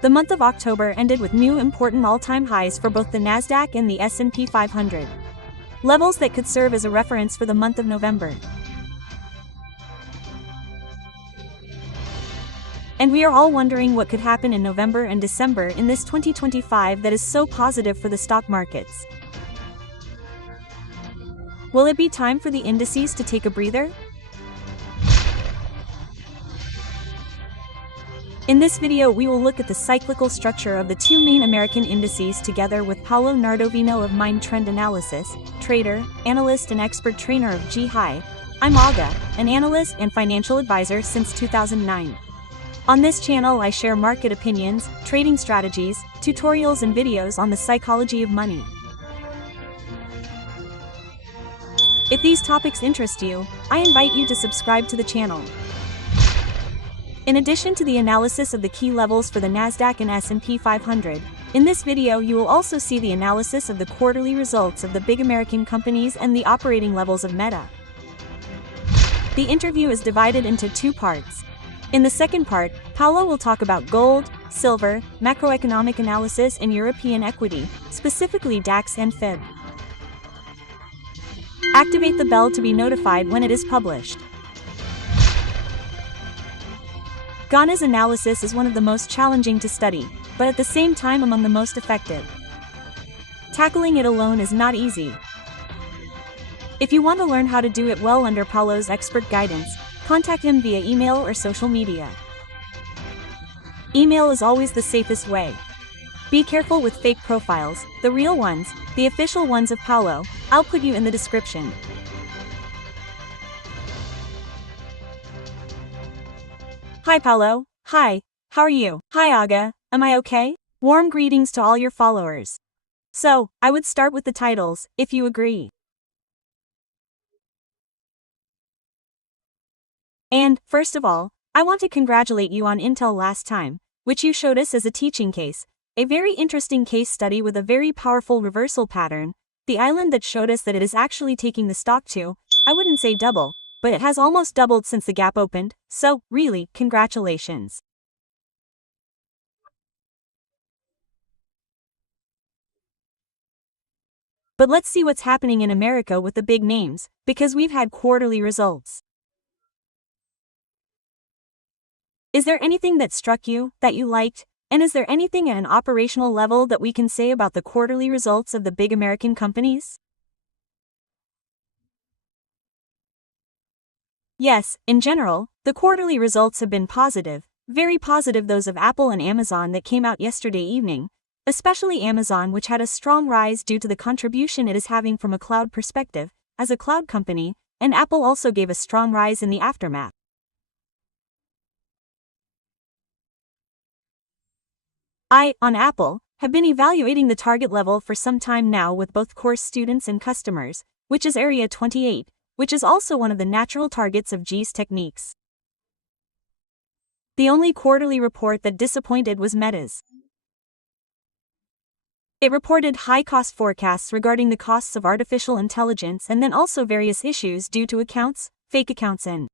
The month of October ended with new important all-time highs for both the Nasdaq and the S&P 500. Levels that could serve as a reference for the month of November. And we are all wondering what could happen in November and December in this 2025 that is so positive for the stock markets. Will it be time for the indices to take a breather? In this video we will look at the cyclical structure of the two main American indices together with Paolo Nardovino of MainTrendAnalysis, trader, analyst and expert trainer of G-High. I'm Aga, an analyst and financial advisor since 2009. On this channel I share market opinions, trading strategies, tutorials and videos on the psychology of money. If these topics interest you, I invite you to subscribe to the channel. In addition to the analysis of the key levels for the Nasdaq and S&P 500, in this video you will also see the analysis of the quarterly results of the big American companies and the operating levels of Meta. The interview is divided into two parts. In the second part, Paolo will talk about gold, silver, macroeconomic analysis and European equity, specifically DAX and FIB. Activate the bell to be notified when it is published. Gann's analysis is one of the most challenging to study, but at the same time among the most effective. Tackling it alone is not easy. If you want to learn how to do it well under Paolo's expert guidance, contact him via email or social media. Email is always the safest way. Be careful with fake profiles, the real ones, the official ones of Paolo, I'll put you in the description. Hi Paolo. Hi, how are you? Hi Aga, am I okay? Warm greetings to all your followers. So, I would start with the titles, if you agree. And, first of all, I want to congratulate you on Intel last time, which you showed us as a teaching case, a very interesting case study with a very powerful reversal pattern, the island that showed us that it is actually taking the stock to, I wouldn't say double, but it has almost doubled since the gap opened, so, really, congratulations. But let's see what's happening in America with the big names, because we've had quarterly results. Is there anything that struck you, that you liked, and is there anything at an operational level that we can say about the quarterly results of the big American companies? Yes, in general, the quarterly results have been positive, very positive, those of Apple and Amazon that came out yesterday evening, especially Amazon, which had a strong rise due to the contribution it is having from a cloud perspective, as a cloud company, and Apple also gave a strong rise in the aftermath. On Apple, have been evaluating the target level for some time now with both course students and customers, which is area 28, which is also one of the natural targets of G's techniques. The only quarterly report that disappointed was Meta's. It reported high-cost forecasts regarding the costs of artificial intelligence and then also various issues due to accounts, fake accounts and...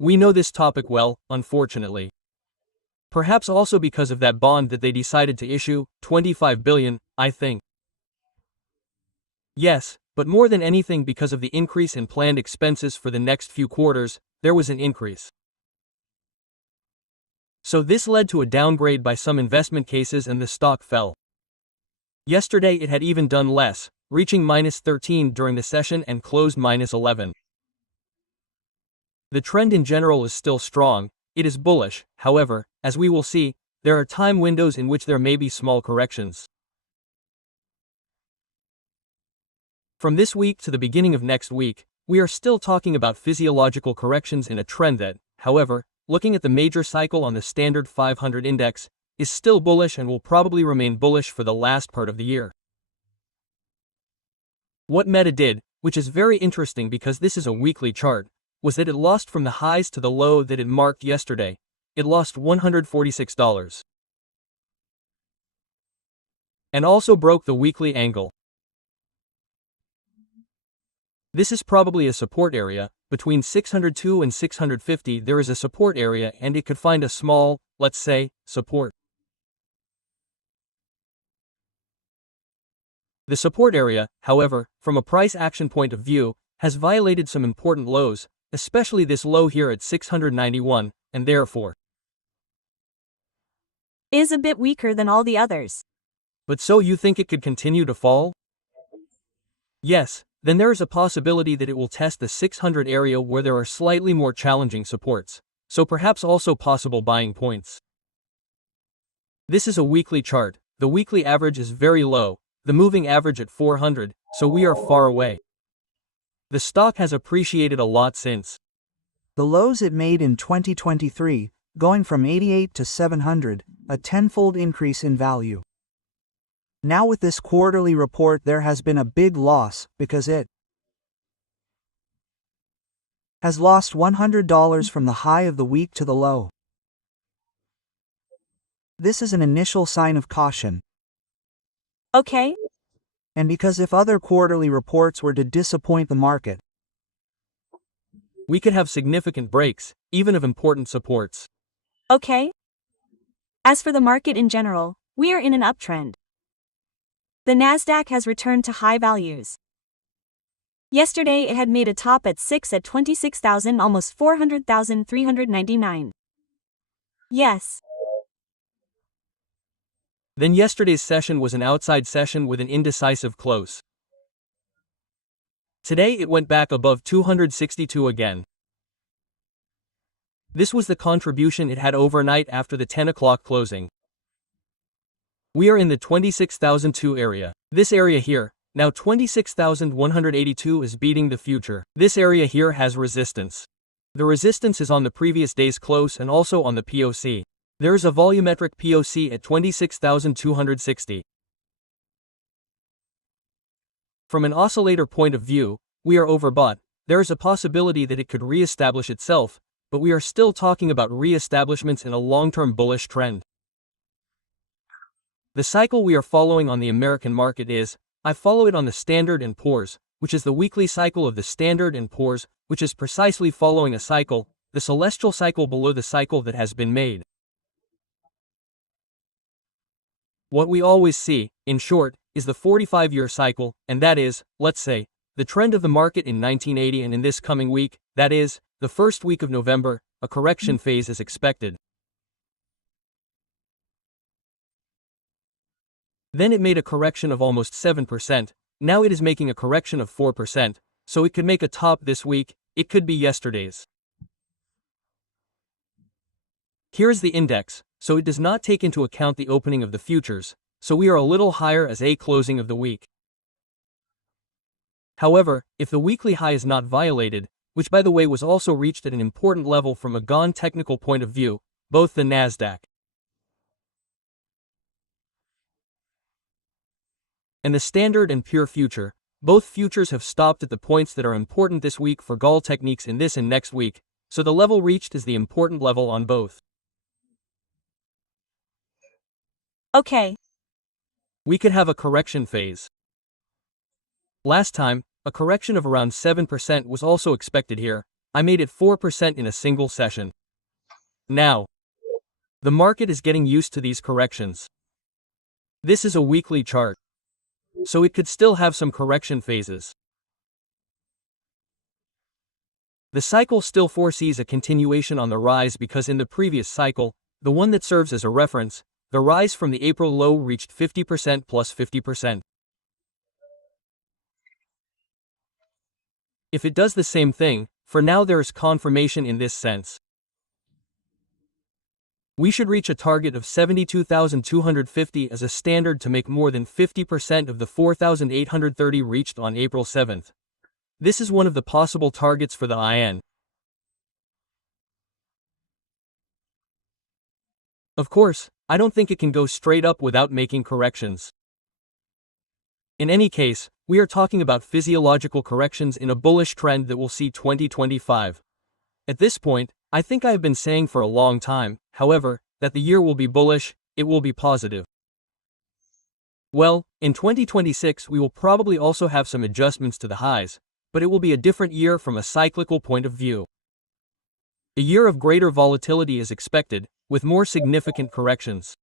We know this topic well, unfortunately. Perhaps also because of that bond that they decided to issue, $25 billion, I think. Yes, but more than anything because of the increase in planned expenses for the next few quarters, there was an increase. So this led to a downgrade by some investment cases and the stock fell. Yesterday it had even done less, reaching -13 during the session and closed -11. The trend in general is still strong, it is bullish, however, as we will see, there are time windows in which there may be small corrections. From this week to the beginning of next week, we are still talking about physiological corrections in a trend that, however, looking at the major cycle on the standard 500 index, is still bullish and will probably remain bullish for the last part of the year. What Meta did, which is very interesting because this is a weekly chart, was that it lost from the highs to the low that it marked yesterday. It lost $146. And also broke the weekly angle. This is probably a support area, between 602 and 650 there is a support area and it could find a small, let's say, support. The support area, however, from a price action point of view, has violated some important lows, especially this low here at 691, and therefore is a bit weaker than all the others. But so you think it could continue to fall? Yes, then there is a possibility that it will test the 600 area where there are slightly more challenging supports, so perhaps also possible buying points. This is a weekly chart. The weekly average is very low, the moving average at 400, so we are far away. The stock has appreciated a lot since the lows it made in 2023, going from 88 to 700, a tenfold increase in value. Now with this quarterly report there has been a big loss because it has lost $100 from the high of the week to the low. This is an initial sign of caution. Okay. And because if other quarterly reports were to disappoint the market, we could have significant breaks, even of important supports. Okay. As for the market in general, we are in an uptrend. The Nasdaq has returned to high values. Yesterday it had made a top at 26,000, almost 400,399. Yes. Then yesterday's session was an outside session with an indecisive close. Today it went back above 262 again. This was the contribution it had overnight after the 10 o'clock closing. We are in the 26,002 area. This area here, now 26,182 is beating the future. This area here has resistance. The resistance is on the previous day's close and also on the POC. There is a volumetric POC at 26,260. From an oscillator point of view, we are overbought. There is a possibility that it could re-establish itself, but we are still talking about re-establishments in a long-term bullish trend. The cycle we are following on the American market is, I follow it on the Standard & Poor's, which is the weekly cycle of the Standard & Poor's, which is precisely following a cycle, the celestial cycle below the cycle that has been made. What we always see, in short, is the 45-year cycle, and that is, let's say, the trend of the market in 1980 and in this coming week, that is, the first week of November, a correction phase is expected. Then it made a correction of almost 7%, now it is making a correction of 4%, so it could make a top this week, it could be yesterday's. Here is the index, so it does not take into account the opening of the futures, so we are a little higher as a closing of the week. However, if the weekly high is not violated, which by the way was also reached at an important level from a Gann technical point of view, both the Nasdaq and the Standard & Pure future, both futures have stopped at the points that are important this week for Gann techniques in this and next week, so the level reached is the important level on both. Okay. We could have a correction phase. Last time, a correction of around 7% was also expected here. I made it 4% in a single session. Now, the market is getting used to these corrections. This is a weekly chart, so it could still have some correction phases. The cycle still foresees a continuation on the rise because in the previous cycle, the one that serves as a reference, the rise from the April low reached 50% plus 50%. If it does the same thing, for now there is confirmation in this sense. We should reach a target of 72,250 as a standard to make more than 50% of the 4,830 reached on April 7th. This is one of the possible targets for the IN. Of course, I don't think it can go straight up without making corrections. In any case, we are talking about physiological corrections in a bullish trend that will see 2025. At this point, I think I have been saying for a long time, however, that the year will be bullish, it will be positive. Well, in 2026 we will probably also have some adjustments to the highs, but it will be a different year from a cyclical point of view. A year of greater volatility is expected, with more significant corrections.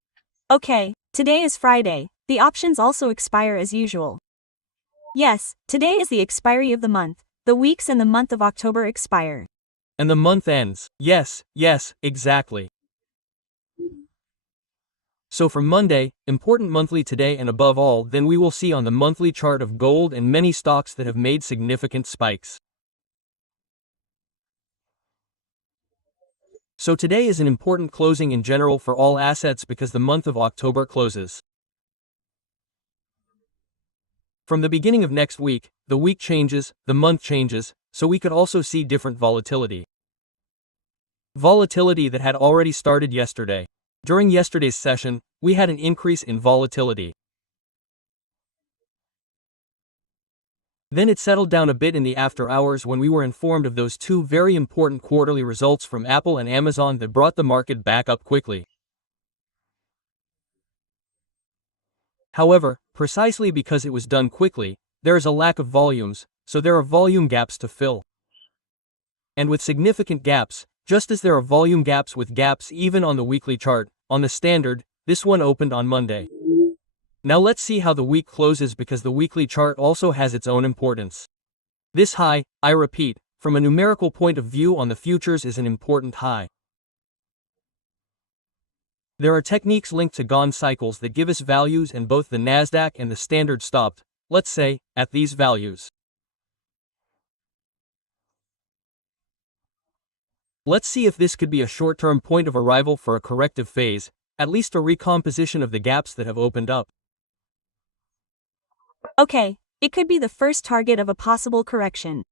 Okay, today is Friday. The options also expire as usual. Yes, today is the expiry of the month. The weeks and the month of October expire. And the month ends. Yes, exactly. So from Monday, important monthly today and above all, then we will see on the monthly chart of gold and many stocks that have made significant spikes. So today is an important closing in general for all assets because the month of October closes. From the beginning of next week, the week changes, the month changes, so we could also see different volatility. Volatility that had already started yesterday. During yesterday's session, we had an increase in volatility. Then it settled down a bit in the after hours when we were informed of those two very important quarterly results from Apple and Amazon that brought the market back up quickly. However, precisely because it was done quickly, there is a lack of volumes, so there are volume gaps to fill. And with significant gaps, just as there are volume gaps with gaps even on the weekly chart, on the standard, this one opened on Monday. Now let's see how the week closes because the weekly chart also has its own importance. This high, I repeat, from a numerical point of view on the futures is an important high. There are techniques linked to Gann cycles that give us values and both the Nasdaq and the standard stopped, let's say, at these values. Let's see if this could be a short-term point of arrival for a corrective phase, at least a recomposition of the gaps that have opened up. Okay, it could be the first target of a possible correction.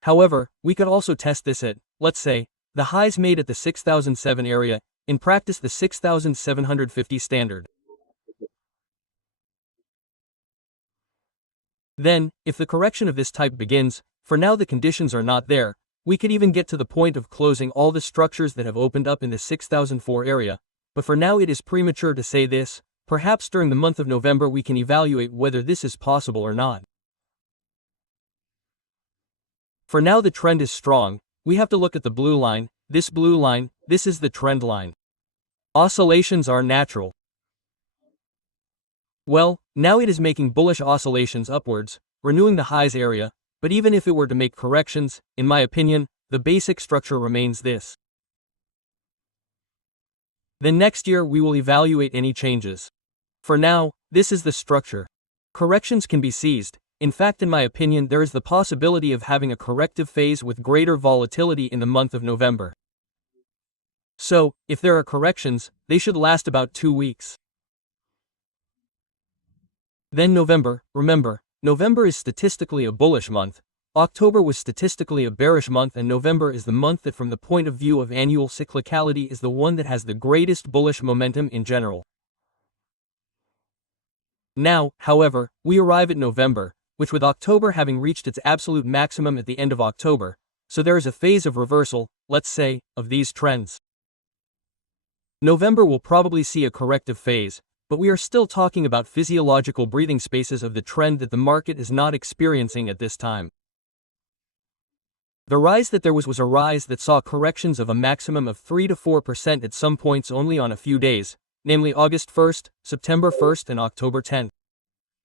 However, we could also test this at, let's say, the highs made at the 6007 area, in practice the 6750 standard. Then, if the correction of this type begins, for now the conditions are not there, we could even get to the point of closing all the structures that have opened up in the 6004 area, but for now it is premature to say this. Perhaps during the month of November we can evaluate whether this is possible or not. For now the trend is strong. We have to look at the blue line, this is the trend line. Oscillations are natural. Well, now it is making bullish oscillations upwards, renewing the highs area, but even if it were to make corrections, in my opinion, the basic structure remains this. Then next year we will evaluate any changes. For now, this is the structure. Corrections can be seized. In fact, in my opinion, there is the possibility of having a corrective phase with greater volatility in the month of November. So, if there are corrections, they should last about 2 weeks. Then November, remember, November is statistically a bullish month, October was statistically a bearish month, and November is the month that from the point of view of annual cyclicality is the one that has the greatest bullish momentum in general. Now, however, we arrive at November, which with October having reached its absolute maximum at the end of October, so there is a phase of reversal, let's say, of these trends. November will probably see a corrective phase, but we are still talking about physiological breathing spaces of the trend that the market is not experiencing at this time. The rise that there was a rise that saw corrections of a maximum of 3 to 4% at some points only on a few days, namely August 1st, September 1st and October 10th.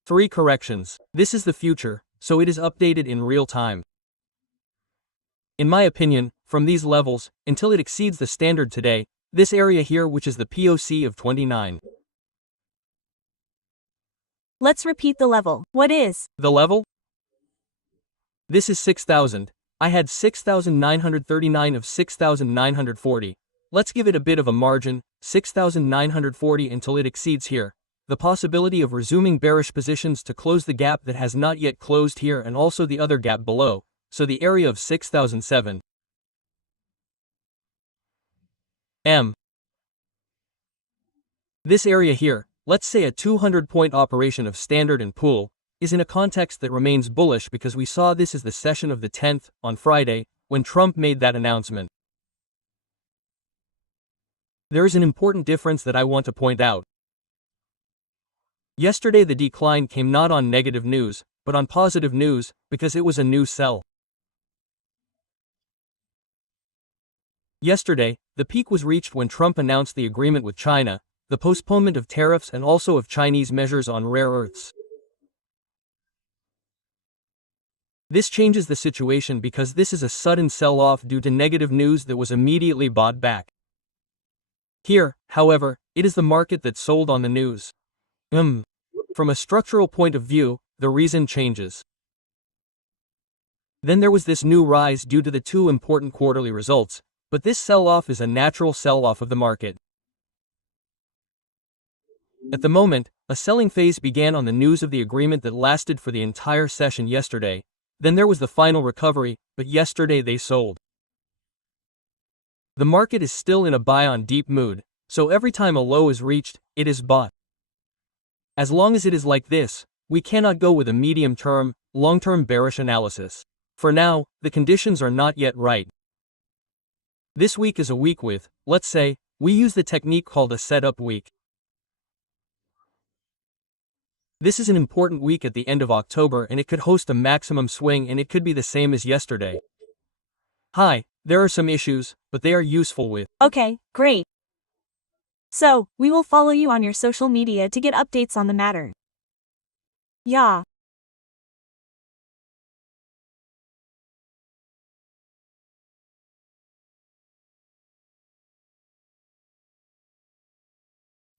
3 corrections. This is the future, so it is updated in real time. In my opinion, from these levels, until it exceeds the standard today, this area here which is the POC of 29. Let's repeat the level. What is the level? This is 6,000. I had 6,939 of 6,940. Let's give it a bit of a margin, 6,940 until it exceeds here. The possibility of resuming bearish positions to close the gap that has not yet closed here and also the other gap below, so the area of 6,007. This area here, let's say a 200-point operation of Standard and Pool, is in a context that remains bullish because we saw this as the session of the 10th, on Friday, when Trump made that announcement. There is an important difference that I want to point out. Yesterday the decline came not on negative news, but on positive news, because it was a new sell. Yesterday, the peak was reached when Trump announced the agreement with China, the postponement of tariffs and also of Chinese measures on rare earths. This changes the situation because this is a sudden sell-off due to negative news that was immediately bought back. Here, however, it is the market that sold on the news. From a structural point of view, the reason changes. Then there was this new rise due to the two important quarterly results, but this sell-off is a natural sell-off of the market. At the moment, a selling phase began on the news of the agreement that lasted for the entire session yesterday. Then there was the final recovery, but yesterday they sold. The market is still in a buy-on-deep mood, so every time a low is reached, it is bought. As long as it is like this, we cannot go with a medium-term, long-term bearish analysis. For now, the conditions are not yet right. This week is a week with, let's say, we use the technique called a setup week. This is an important week at the end of October and it could host a maximum swing and it could be the same as yesterday. Hi, there are some issues, but they are useful with. Okay, great. So, we will follow you on your social media to get updates on the matter. Yeah.